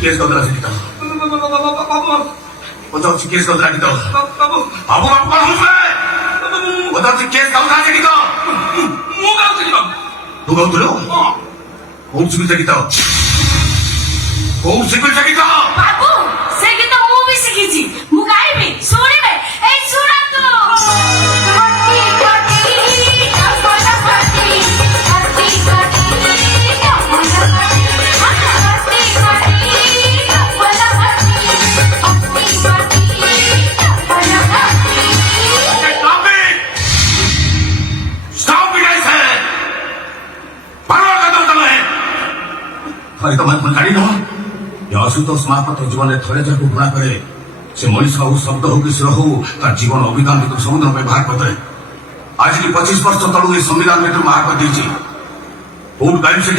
Case कौन से किता बताओ केस कौन सा किता बाबू बाबू कौन हूँ बताओ केस कौन से किता ମୁଁ ଗାଉଥିଲି ବାବୁ ତୁ ଗାଉଥିଲୁ କୋଉଠି ଶିଖୁଛ ଗୀତ କୋଉଠି ଶିଖୁଛ ଗୀତ ବାବୁ ସେ ଗୀତ ମୁଁ ବି ଶିଖିଛି ମୁଁ ଗାଇବି ଶୁଣିବେ ଏଇ ଶୁଣନ୍ତୁ କଟି କଟି ଟପଲ କଟି କଟି କଟି ଟପଲ କଟି କଟି କଟି ଟପଲ କଟି କଟି କଟି ଟପଲ କଟି Stop it, I said! Parwa ka daw tama eh! Kaya ito man gaड़ी न या आशुतोष महापात्र जीवन में थोड़े जब घृणा करे से मनीष हो शब्द हो कि स्वर हो तार जीवन अभिकांत समुद्र में बाहर करते आज की 25 वर्ष तलू संविधान में तो बाहर कर दी कोर्ट गाइड से